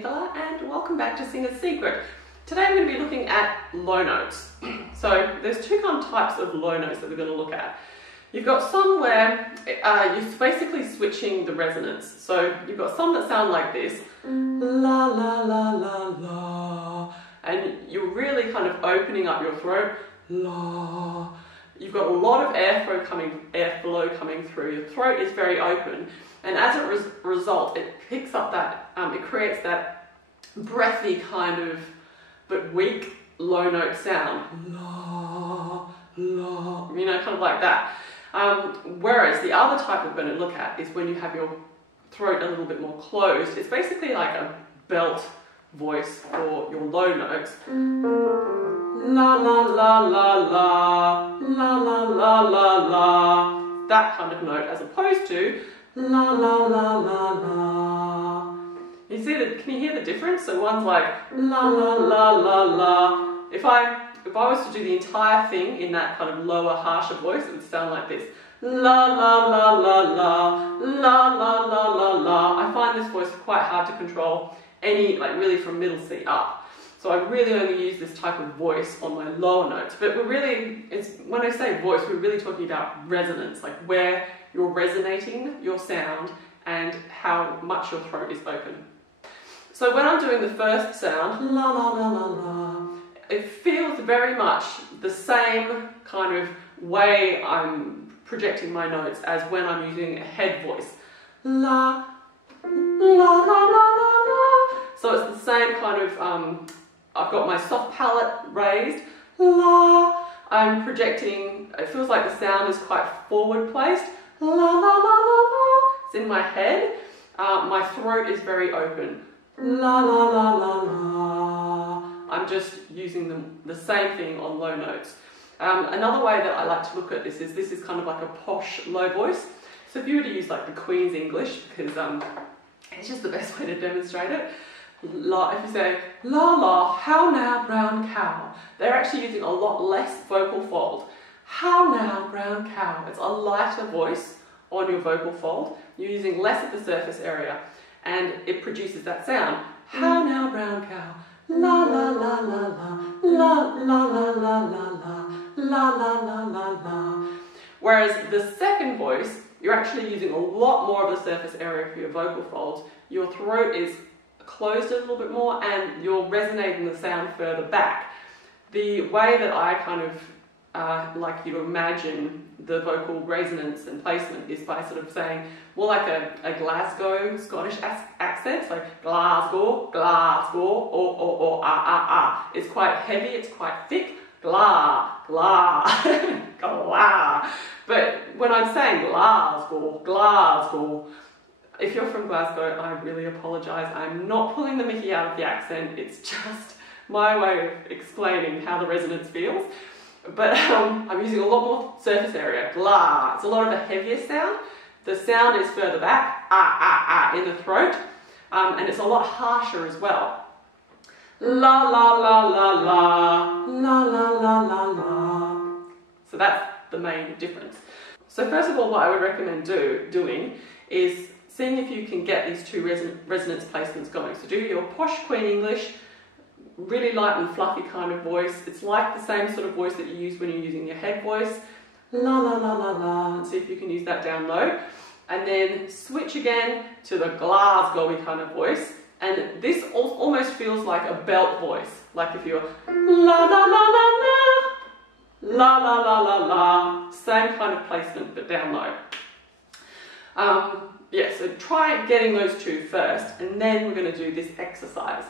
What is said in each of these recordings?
Nicola and welcome back to Singer's Secret. Today I'm going to be looking at low notes. So there's two kind of types of low notes that we're going to look at. You've got some where you're basically switching the resonance. So you've got some that sound like this, la la la la la, and you're really kind of opening up your throat, la. You've got a lot of airflow coming through. Your throat is very open, and as a result, it picks up that, it creates that breathy kind of, but weak low note sound. La, la, you know, kind of like that. Whereas the other type we're going to look at is when you have your throat a little bit more closed. It's basically like a belt voice for your low notes. La la la la la, la la la la la, that kind of note, as opposed to la la la la la. You see that? Can you hear the difference? So one's like la la la la la. If I was to do the entire thing in that kind of lower, harsher voice, it would sound like this. La la la la la, la la la la la. I find this voice quite hard to control, like really from middle C up. So I really only use this type of voice on my lower notes. But when I say voice, we're really talking about resonance, like where you're resonating your sound and how much your throat is open. So when I'm doing the first sound, la la la la la, it feels very much the same kind of way I'm projecting my notes as when I'm using a head voice. La, la la la la la. So it's the same kind of, I've got my soft palate raised, la. I'm projecting, it feels like the sound is quite forward placed, la la la la la. It's in my head. My throat is very open, la la la la la. I'm just using the same thing on low notes. Another way that I like to look at this is kind of like a posh low voice. So if you were to use like the Queen's English, because it's just the best way to demonstrate it. La, if you say, la la, how now brown cow, they're actually using a lot less vocal fold. How now brown cow, it's a lighter voice on your vocal fold. You're using less of the surface area and it produces that sound. How now brown cow, la la la la la, la la la la la la, la la la la la. Whereas the second voice, you're actually using a lot more of the surface area for your vocal folds. Your throat is closed a little bit more and you're resonating the sound further back. The way that I kind of like you to imagine the vocal resonance and placement is by sort of saying more like a Glasgow Scottish accent, so Glasgow, Glasgow, or ah. It's quite heavy, it's quite thick, gla, gla, gla. But when I'm saying Glasgow, Glasgow, if you're from Glasgow, I really apologise. I'm not pulling the mickey out of the accent. It's just my way of explaining how the resonance feels. But I'm using a lot more surface area. Gla. It's a lot of a heavier sound. The sound is further back, in the throat, and it's a lot harsher as well. La la la la la, la la la la la. So that's the main difference. So first of all, what I would recommend doing is seeing if you can get these two resonance placements going. So do your posh Queen English, really light and fluffy kind of voice. It's like the same sort of voice that you use when you're using your head voice. La la la la la, and see if you can use that down low. And then switch again to the Glasgowy kind of voice. And this almost feels like a belt voice. Like if you're la la la la la, la la la la la, same kind of placement but down low. Yeah, so try getting those two first, and then we're going to do this exercise.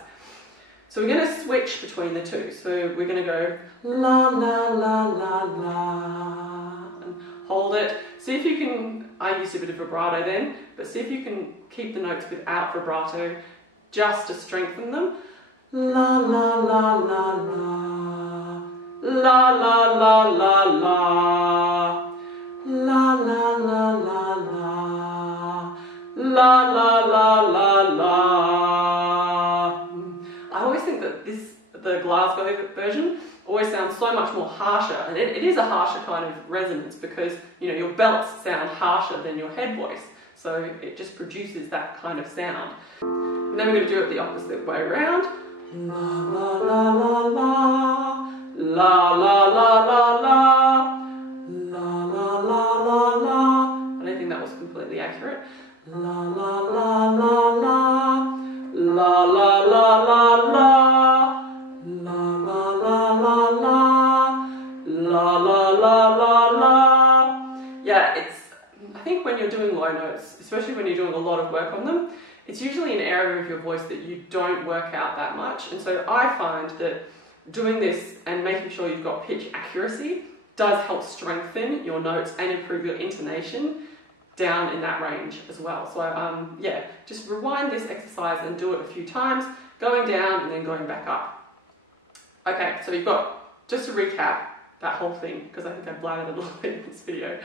So we're going to switch between the two. So we're going to go la la la la la, and hold it. See if you can, I used a bit of vibrato then, but see if you can keep the notes without vibrato, just to strengthen them. La la la la la, la la la la la, la la la la la, la la la la la. I always think that the Glasgow version always sounds so much more harsher, and it is a harsher kind of resonance because, you know, your belts sound harsher than your head voice, so it just produces that kind of sound. then we're going to do it the opposite way around. La la la la la, la la la la la, la la la la la. I don't think that was completely accurate. La la la la la, la la la la la, la la la la la, la la la la la. Yeah, I think when you're doing low notes, especially when you're doing a lot of work on them, it's usually an area of your voice that you don't work out that much. And so I find that doing this and making sure you've got pitch accuracy does help strengthen your notes and improve your intonation down in that range as well. So yeah, just rewind this exercise and do it a few times, going down and then going back up. Okay, so you've got, just to recap that whole thing, because I think I blatted a little bit in this video.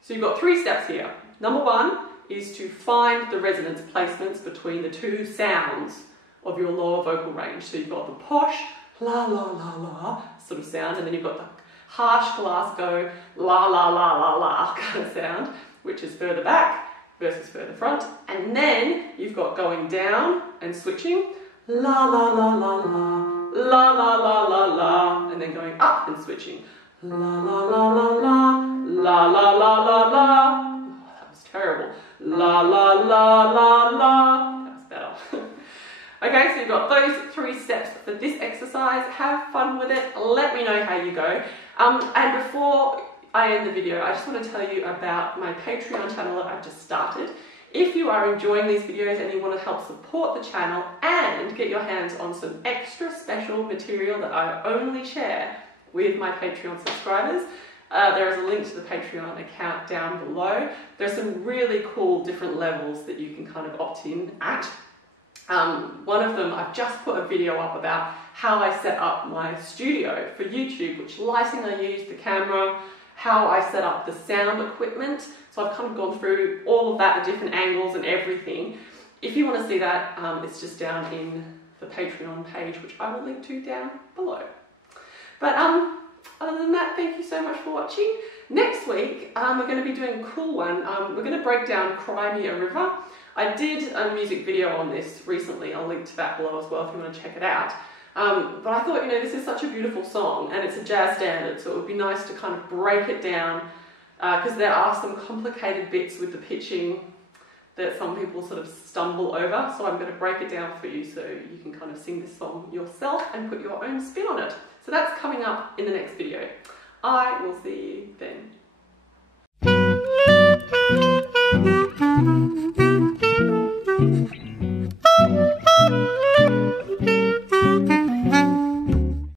So you've got 3 steps here. Number 1 is to find the resonance placements between the 2 sounds of your lower vocal range. So you've got the posh, la la la la sort of sound, and then you've got the harsh Glasgow, la la la la la kind of sound, which is further back versus further front. And then you've got going down and switching, la la la la la, la la la la la, and then going up and switching, la la la la la, la la la la la. Oh, that was terrible. La la la la la. That's better. Okay, so you've got those 3 steps for this exercise. Have fun with it. Let me know how you go. And before I end the video, I just want to tell you about my Patreon channel that I've just started. If you are enjoying these videos and you want to help support the channel and get your hands on some extra special material that I only share with my Patreon subscribers, there is a link to the Patreon account down below. There's some really cool different levels that you can kind of opt in at. One of them, I've just put a video up about how I set up my studio for YouTube, which lighting I use, the camera, how I set up the sound equipment. So I've kind of gone through all of that, the different angles and everything. If you want to see that, it's just down in the Patreon page, which I will link to down below. But other than that, thank you so much for watching. Next week, we're going to be doing a cool one. We're going to break down Cry Me a River. I did a music video on this recently. I'll link to that below as well if you want to check it out. But I thought, this is such a beautiful song and it's a jazz standard, so it would be nice to kind of break it down because there are some complicated bits with the pitching that some people sort of stumble over. So I'm going to break it down for you so you can kind of sing this song yourself and put your own spin on it. So that's coming up in the next video. I will see you then.